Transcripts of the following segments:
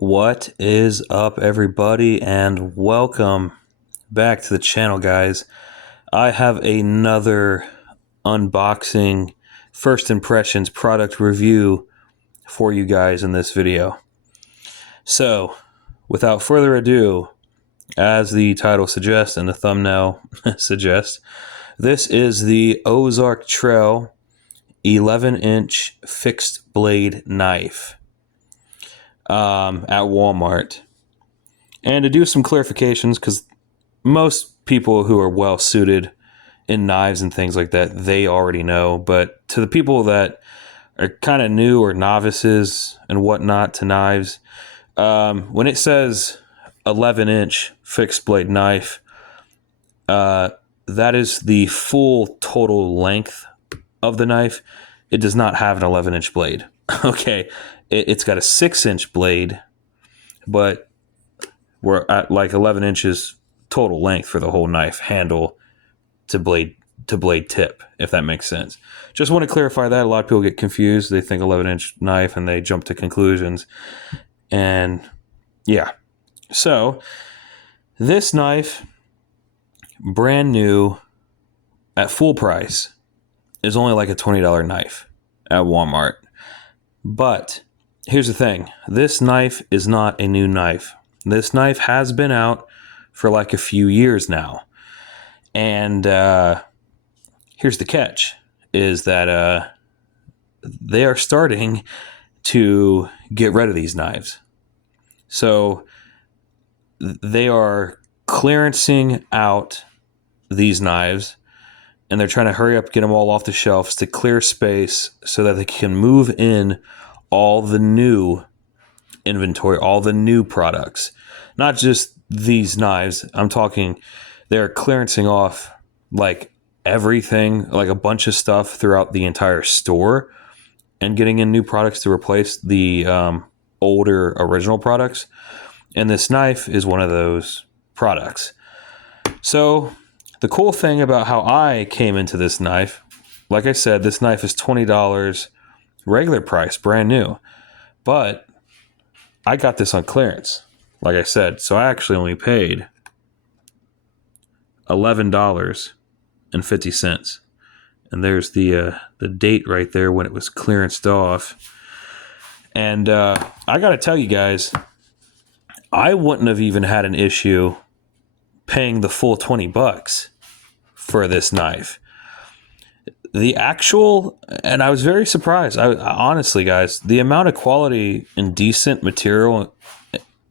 What is up, everybody, and welcome back to the channel, guys. I have another unboxing, first impressions product review for you guys in this video. So, without further ado, as the title suggests and the thumbnail suggests, this is the Ozark Trail 11-inch fixed blade knife at Walmart. And to do some clarifications, because most people who are well suited in knives and things like that, they already know. But to the people that are kind of new or novices and whatnot to knives, when it says 11-inch fixed blade knife, that is the full total length of the knife. It does not have an 11-inch blade. Okay, it's got a 6-inch blade, but we're at like 11 inches total length for the whole knife, handle to blade tip, if that makes sense. Just want to clarify that. A lot of people get confused. They think 11-inch knife and they jump to conclusions. And yeah, so this knife, brand new at full price, is only like a $20 knife at Walmart. But here's the thing. This knife is not a new knife. This knife has been out for like a few years now. And here's the catch, is that they are starting to get rid of these knives. So they are clearancing out these knives, and they're trying to hurry up, get them all off the shelves to clear space so that they can move in all the new inventory, all the new products. Not just these knives. I'm talking they're clearancing off like everything, like a bunch of stuff throughout the entire store, and getting in new products to replace the older original products. And this knife is one of those products. So the cool thing about how I came into this knife, like I said, this knife is $20 regular price, brand new. But I got this on clearance, like I said. So I actually only paid $11.50. And there's the date right there when it was clearanced off. And I got to tell you guys, I wouldn't have even had an issue paying the full $20 for this knife. The actual, and I was very surprised. I honestly, guys, the amount of quality and decent material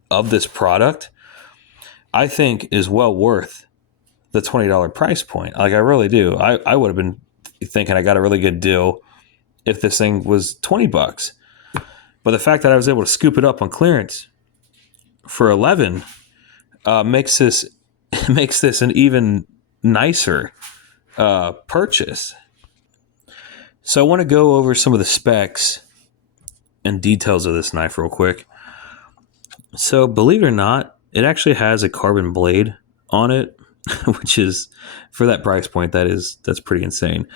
of this product, I think, is well worth the $20 price point. Like, I really do. I would have been thinking I got a really good deal if this thing was $20. But the fact that I was able to scoop it up on clearance for $11 makes this an even nicer purchase. So I want to go over some of the specs and details of this knife real quick. So believe it or not, it actually has a carbon blade on it, which is, for that price point, that's pretty insane.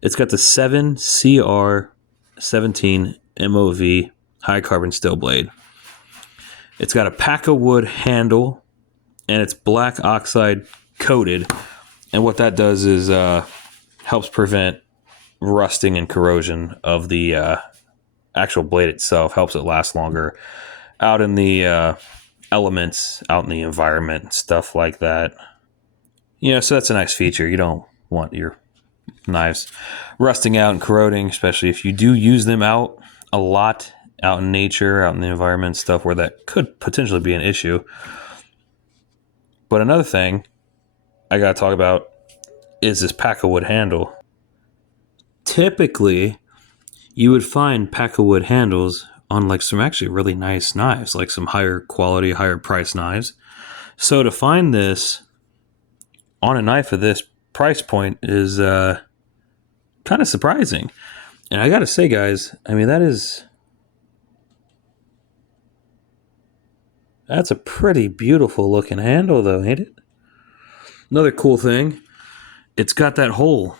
It's got the 7CR17 MOV high carbon steel blade. It's got a pack of wood handle, and it's black oxide coated. And what that does is helps prevent rusting and corrosion of the actual blade itself, helps it last longer out in the elements, out in the environment, stuff like that. You know, so that's a nice feature. You don't want your knives rusting out and corroding, especially if you do use them out a lot, out in nature, out in the environment, stuff where that could potentially be an issue. But another thing I got to talk about is this pack of wood handle. Typically, you would find pack of wood handles on like some actually really nice knives, like some higher quality, higher price knives. So to find this on a knife of this price point is kind of surprising. And I got to say, guys, I mean, that's a pretty beautiful looking handle, though, ain't it? Another cool thing, it's got that hole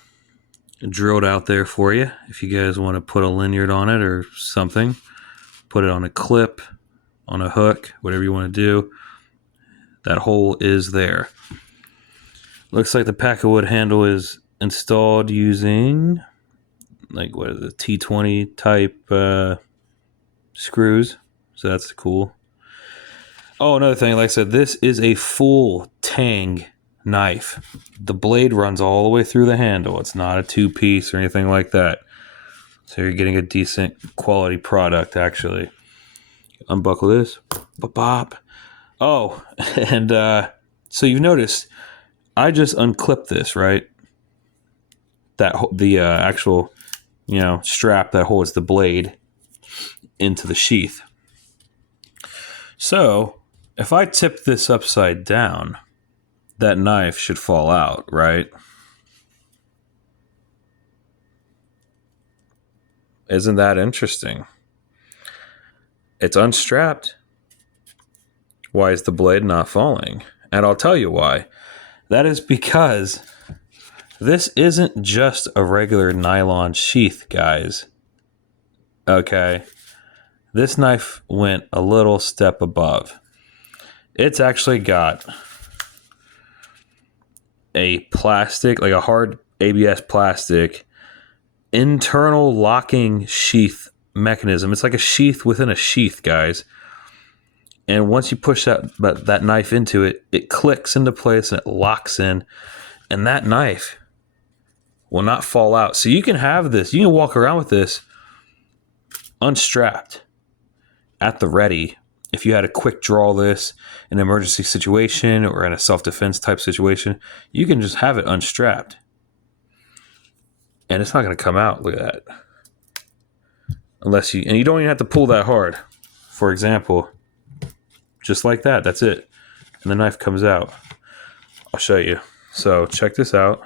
drilled out there for you if you guys want to put a lanyard on it or something. Put it on a clip on a hook, whatever you want to do. That hole is there. Looks like the pack of wood handle is installed using like what is it, T20 type screws. So that's cool. Oh, another thing, like I said, this is a full tang knife. The blade runs all the way through the handle. It's not a two-piece or anything like that. So you're getting a decent quality product, actually. Unbuckle this. Bop. Oh, and so you've noticed I just unclipped this, right? The actual, strap that holds the blade into the sheath. So if I tip this upside down, that knife should fall out, right? Isn't that interesting? It's unstrapped. Why is the blade not falling? And I'll tell you why. That is because this isn't just a regular nylon sheath, guys. Okay. This knife went a little step above. It's actually got a plastic, like a hard ABS plastic, internal locking sheath mechanism. It's like a sheath within a sheath, guys. And once you push that knife into it, it clicks into place and it locks in. And that knife will not fall out. So you can have this. You can walk around with this unstrapped at the ready. If you had to quick draw this in an emergency situation or in a self-defense type situation, you can just have it unstrapped. And it's not going to come out. Look at that. And you don't even have to pull that hard. For example, just like that. That's it. And the knife comes out. I'll show you. So check this out.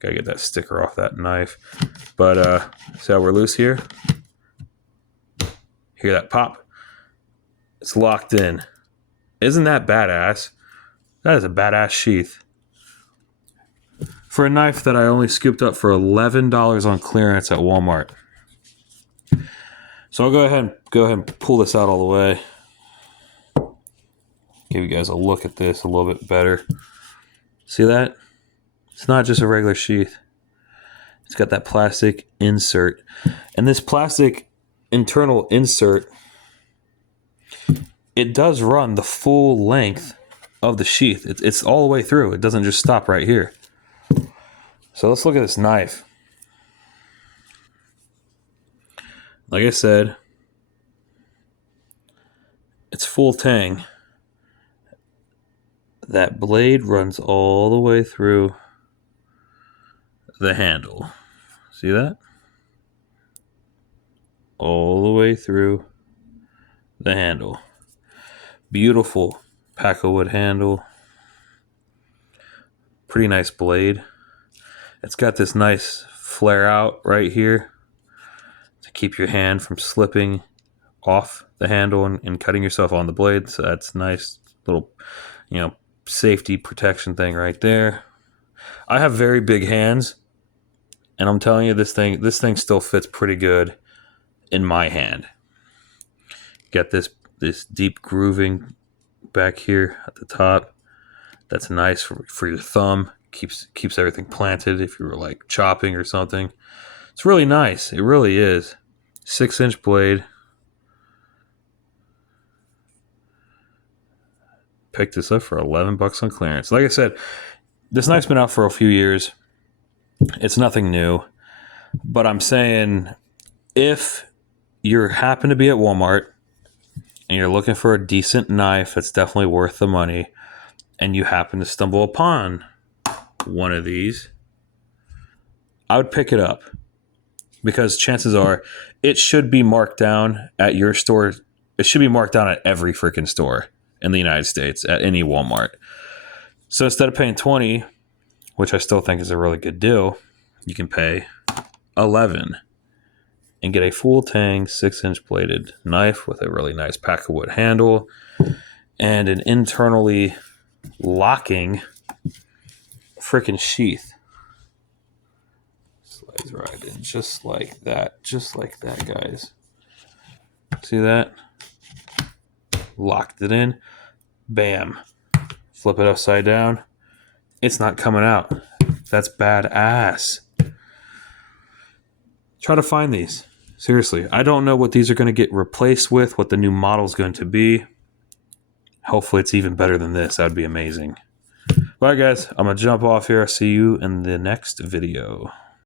Gotta get that sticker off that knife. But see how we're loose here? Hear that pop? It's locked in. Isn't that badass? That is a badass sheath. For a knife that I only scooped up for $11 on clearance at Walmart. So I'll go ahead and pull this out all the way. Give you guys a look at this a little bit better. See that? It's not just a regular sheath. It's got that plastic insert. And this plastic internal insert, it does run the full length of the sheath. It's all the way through. It doesn't just stop right here. So let's look at this knife. Like I said, it's full tang. That blade runs all the way through the handle. See that? All the way through the handle. Beautiful pack of wood handle. Pretty nice blade. It's got this nice flare out right here to keep your hand from slipping off the handle and cutting yourself on the blade. So that's nice little, safety protection thing right there. I have very big hands, and I'm telling you, this thing still fits pretty good in my hand. Got this deep grooving back here at the top. That's nice for your thumb. Keeps everything planted if you were like chopping or something. It's really nice. It really is. 6-inch blade. Picked this up for $11 on clearance. Like I said, this knife's been out for a few years. It's nothing new. But I'm saying, if you happen to be at Walmart and you're looking for a decent knife that's definitely worth the money, and you happen to stumble upon one of these, I would pick it up, because chances are it should be marked down at your store. It should be marked down at every freaking store in the United States, at any Walmart. So instead of paying $20, which I still think is a really good deal, you can pay $11 and get a full tang 6-inch bladed knife with a really nice pack of wood handle and an internally locking freaking sheath. Slides right in just like that, guys. See that? locked it in, bam, flip it upside down, it's not coming out. That's badass. Try to find these. Seriously, I don't know what these are going to get replaced with, what the new model is going to be. Hopefully it's even better than this. That would be amazing. All right, guys, I'm going to jump off here. I'll see you in the next video.